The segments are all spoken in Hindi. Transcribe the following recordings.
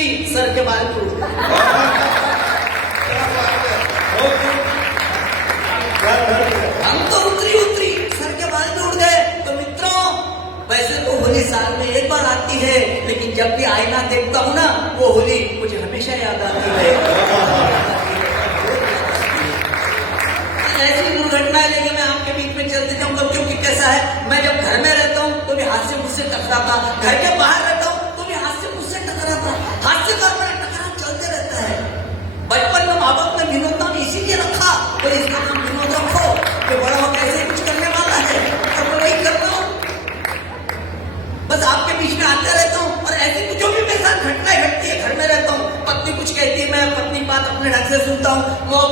उतरी सर के बाल टूट गए। हम तो उतरी सर के बाल टूट गए। तो मित्रों, वैसे तो होली साल में एक बार आती है, लेकिन जब भी आईना देखता हूँ ना, वो होली मुझे हमेशा याद आती है। ऐसी दुर्घटना है, लेकिन मैं आपके बीच में चलते जाऊंगा, क्योंकि कैसा है, मैं जब घर में रहता हूँ तो भी हाथ से मुझसे टकराता, घर के बाहर रहता हूँ तो भी हाथ से मुझसे टकराता, हाथ से घर में टकराव चलते रहता है। बचपन में माँ बाप ने विनोद नाम इसीलिए रखा, बोले इसका नाम विनोद रखो, कि बड़ा हो कैसे कुछ करने वाला है, और मैं वही करता हूँ। बस आपके बीच में आते रहता हूँ, और ऐसी जो भी मेरे साथ घटनाएं घटती है, घर में रहता हूँ, पत्नी कुछ कहती है, मैं अपनी बात अपने ढंग से सुनता हूँ,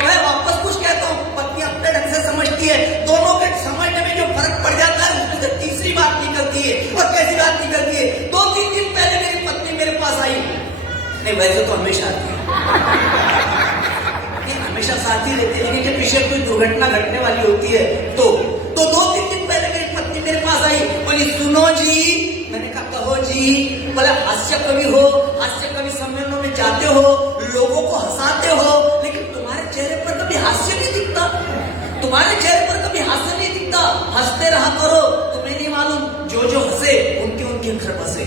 मैं वापस कुछ कहता हूँ, पत्नी अपने ढंग से समझती है, दोनों के समझने में जो फर्क पड़ जाता है, उसमें से तीसरी बात निकलती है। और कैसी बात निकलती है, 2-3 दिन पहले मेरी पत्नी मेरे पास आई, नहीं वैसे तो हमेशा आती है, हमेशा साथ ही रहती है, लेकिन जब पीछे कोई दुर्घटना घटने वाली होती है तो 2-3 दिन पहले मेरी पत्नी मेरे पास आई, बोली सुनो जी। मैंने कहा कहो जी। बोले हास्य कवि हो, हास्य कवि सम्मेलनों में जाते हो, लोगों को हंसाते हो, लेकिन तुम्हारे चेहरे पर कभी हास्य नहीं दिखता, तुम्हारे चेहरे पर कभी हास्य नहीं दिखता, हंसते रहा करो, तुम्हें नहीं मालूम जो हंसे उनके घर बसे,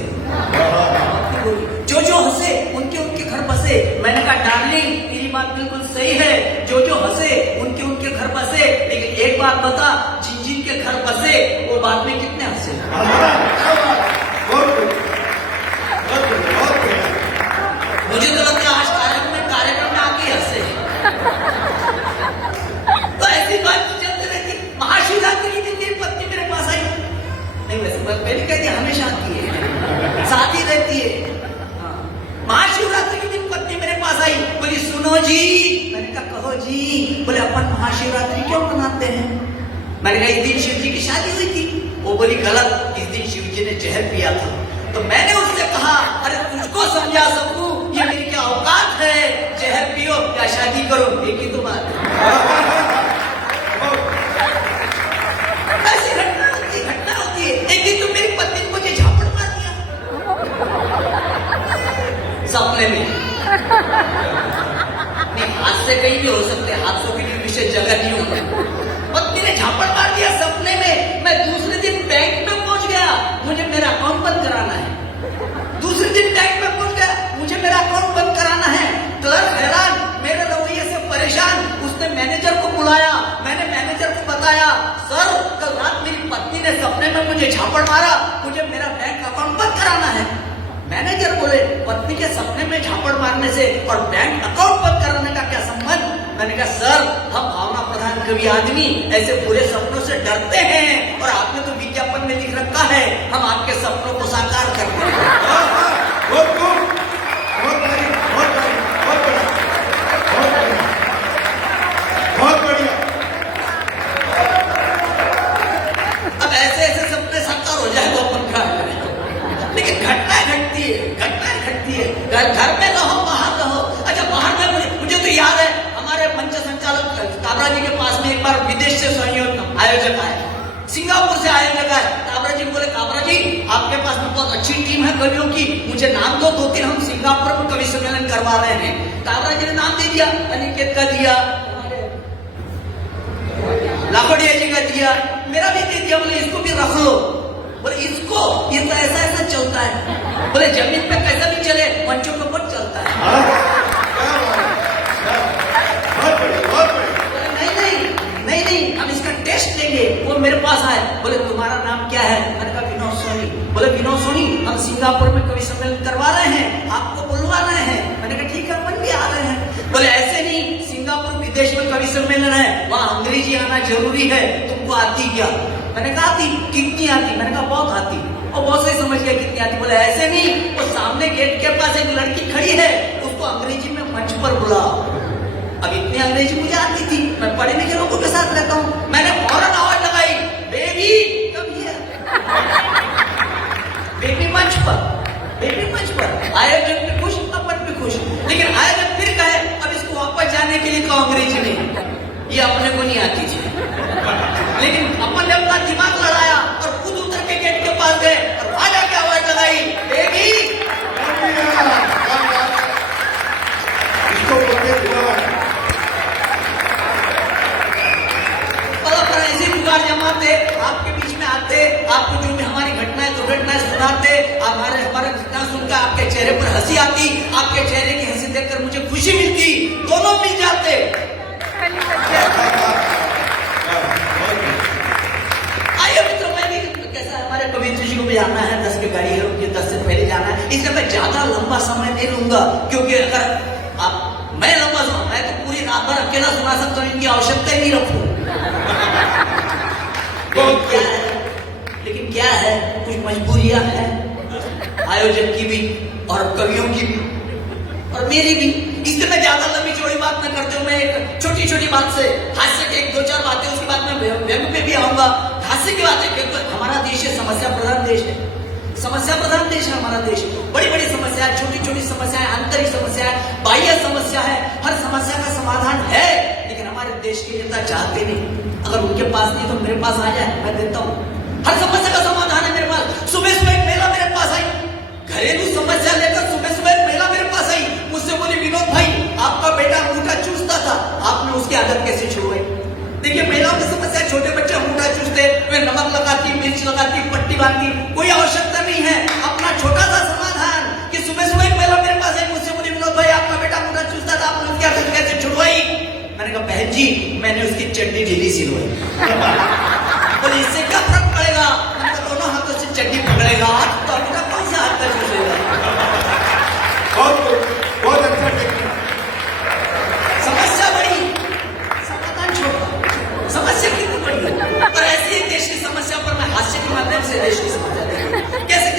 जो हंसे उनके घर बसे। मैंने कहा डार्लिंग तेरी बात बिल्कुल सही है, जो हंसे उनके घर बसे, लेकिन एक बात बता, जिन के घर बसे वो बाद में कितने हंसे। मुझे तो लगता है आज कार्यक्रम में आके हंसे। तो ऐसी बात चलती रहती। महाशिवरात्रि के दिन मेरी पत्नी मेरे पास आई, नहीं वैसे पहले कहती हमेशा आती है, साथ ही रहती है। महाशिवरात्रि के दिन पत्नी मेरे पास आई, बोली सुनो जी। मैंने कहा कहो जी। बोले अपन महाशिवरात्रि क्यों मनाते हैं। मैंने कहा इस दिन शिव जी की शादी हुई थी। वो बोली गलत, इस दिन शिव जी ने जहर पिया था। तो मैंने उससे कहा अरे तुझको समझा सकूं ये मेरी क्या औकात है, जहर पियो या शादी करो, एक ही तो बात है। ऐसी घटना होती है। एक दिन तो मेरी पत्नी ने मुझे झापड़ मार दिया सपने में। नहीं हाथ से कहीं भी हो सकते, हादसों के लिए विशेष जगह नहीं होता। पत्नी ने झापड़ मार दिया सपने में। मैं दूसरे दिन बैंक में पहुंच गया, मुझे मेरा अकाउंट बंद कराना है। दूसरे दिन बैंक में पहुंच गया, मुझे मेरा अकाउंट बंद कराना है। क्लर्क हैरान, मेरे रवैये से परेशान। उसने मैनेजर को बुलाया, मैंने मैनेजर को बताया सर कल रात मेरी पत्नी ने सपने में मुझे झापड़ मारा, मुझे मेरा बैंक अकाउंट बंद कराना है। मैनेजर बोले पत्नी के सपने में झापड़ मारने से और बैंक अकाउंट बंद कराने का क्या संबंध। मैंने कहा सर हम भावना प्रधान कवि आदमी ऐसे बुरे सपनों से डरते हैं, और आपने तो विज्ञापन में लिख रखा है हम आपके सपनों को साकार करते हैं। बहुत बढ़िया। अब ऐसे सपने साकार हो जाए तो अपन क्या करें, लेकिन घटनाएं घटती है। घर में कहो बाहर कहो। अच्छा बाहर में मुझे तो याद है हमारे मंच संचालक काबरा जी के पास में एक बार विदेश से आयोजक आए, सिंगापुर से आयोजक आए। काबरा जी बोले काबरा जी आपके पास में बहुत अच्छी टीम है कवियों की, मुझे नाम दो 2-3 हम सिंगापुर में कवि सम्मेलन करवा रहे हैं। काबरा जी ने नाम दे दिया, अनिकेत का दिया, लाखोड़िया जी का दिया, मेरा भी दे दिया। बोले इसको भी रख लो। बोले इसको, ये तो ऐसा चलता है। बोले जमीन पे कैसा भी चले मंचों पे बहुत चलता है। नहीं हम इसका टेस्ट लेंगे। वो मेरे पास आए, बोले तुम्हारा नाम क्या है। मैंने कहा विनोद सोनी। बोले विनोद सोनी हम सिंगापुर में कवि सम्मेलन करवा रहे हैं, आपको बुलवा रहे हैं। मैंने कहा ठीक है अपन भी आ रहे हैं। बोले ऐसे नहीं, सिंगापुर विदेश में कवि सम्मेलन है, वहाँ अंग्रेजी आना जरूरी है, तुमको आती क्या। मैंने कहा आती। कितनी आती। मैंने कहा बहुत आती। और बहुत सही समझ गया कितनी आती। बोले ऐसे नहीं, वो सामने गेट के पास एक लड़की खड़ी है, उसको अंग्रेजी में मंच पर बुलाओ। अब इतनी अंग्रेजी मुझे आती थी, मैं पढ़े लिखे लोगों के साथ रहता हूँ। मैंने फौरन आवाज लगाई बेबी कम हियर। बेबी मंच पर। आयोजक भी खुश, अपन भी खुश, लेकिन आयोजक फिर कहे अब इसको वापस जाने के लिए कहो अंग्रेजी नहीं, ये अपने को नहीं आती थी। लेकिन अपन ने अपना दिमाग लड़ाया और खुद उतर के गेट के पास गए और राजा की आवाज लगाई बेबी। मुस्कुराती, आपके चेहरे की हंसी देखकर मुझे खुशी मिलती, दोनों मिल जाते। आइए मित्रों, मैं भी कैसा हमारे कवित्र जी को भी जाना है, 10 की गाड़ी है उनकी, 10 से पहले जाना है, इसलिए मैं ज्यादा लंबा समय नहीं लूंगा, क्योंकि अगर मैं लंबा सुना, मैं तो पूरी रात भर अकेला सुना सकता हूँ, इनकी आवश्यकता ही नहीं रखूं। लेकिन क्या है, कुछ मजबूरियां हैं आयोजक की भी और कवियों की भी और मेरी भी, इसलिए मैं ज्यादा लंबी चौड़ी बात न करते हुए मैं एक छोटी छोटी बात से हास्य के 1-2-4 बातें, उसके बाद मैं व्यंग पे भी आऊंगा। हास्य की बात है, क्योंकि हमारा देश है समस्या प्रधान देश है, समस्या प्रधान देश है हमारा देश। बड़ी बड़ी समस्या है, छोटी छोटी समस्या है, आंतरिक समस्या है, बाह्य समस्या है, हर समस्या का समाधान है, लेकिन हमारे देश के नेता चाहते नहीं। अगर उनके पास नहीं तो मेरे पास आ जाए, मैं देता हूँ। हर समस्या का समाधान है मेरे पास। सुबह सुबह एक महिला मेरे पास आई, घरेलू समस्या लेकर सुबह सुबह एक महिला मेरे पास आई, मुझसे बोली, विनोद भाई आपका बेटा अंगूठा चूसता था, आपने उसकी आदत कैसे छुड़वाई? देखिए, महिलाओं की समस्या, छोटे बच्चे अंगूठा चूसते, वे नमक लगाती, मिर्च लगाती, पट्टी बांधती, कोई आवश्यकता नहीं है। अपना छोटा सा समाधान कि सुबह सुबह एक महिला मेरे पास आई, मुझसे बोली, विनोद भाई आपका बेटा अंगूठा चूसता था, आपने उसकी आदत कैसे छुड़वाई? मैंने कहा, बहन जी मैंने उसकी चड्डी ढीली सिलवाई।